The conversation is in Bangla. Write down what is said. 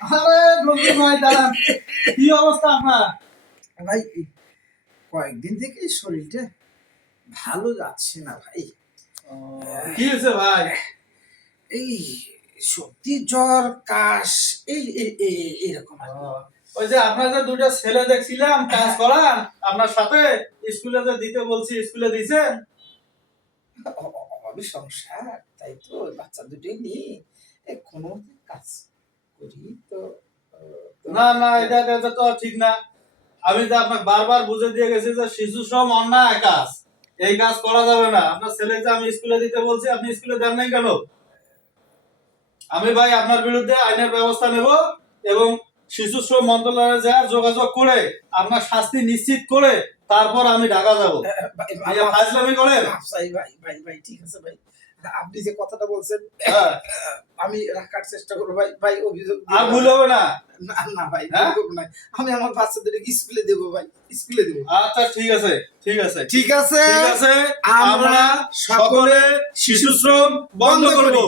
আরে রবি ভাই দাঁড়ান, কি অবস্থা আপনার? ভাই কয়েকদিন থেকে শরীরটা ভালো যাচ্ছে না ভাই। কি হয়েছে ভাই? এই সর্দি জ্বর কাশ এরকম আর কি। ওই যে আপনার যে দুটো ছেলে দেখছিলাম কাজ করান আপনার সাথে, স্কুলে যে দিতে বলছি স্কুলে দিছেন? অভাবে সংসার, তাই তো বাচ্চা দুটোই নিয়ে কোনো কাজ করি তো। না না, এটা তো ঠিক না। আমি তো আপনাকে বারবার বুঝে দিয়ে গেছি যে শিশু শ্রম অন্যায় কাজ, এই কাজ করা যাবে না। আপনার ছেলেকে আমি স্কুলে দিতে বলছি, আপনি স্কুলে দেন নাই কেন? আমি ভাই আপনার বিরুদ্ধে আইনের ব্যবস্থা নেব এবং শিশু শ্রম মন্ত্রণালয়ে যা যোগাযোগ করে আপনার শাস্তি নিশ্চিত করে তারপর আমি ঢাকা যাব। ফাজলামি করেন? ভাই ভাই ভাই ভাই ঠিক আছে ভাই, আপনি যে কথাটা বলছেন আমি রাখার চেষ্টা করবো ভাই। ভাই অভিযোগ আর ভুল হবে না। না না ভাই, না আমি আমার বাচ্চাদেরকে স্কুলে দেবো ভাই, স্কুলে দেবো। আচ্ছা ঠিক আছে, ঠিক আছে, ঠিক আছে, ঠিক আছে। আমরা আমরা সকলে শিশু শ্রম বন্ধ করব।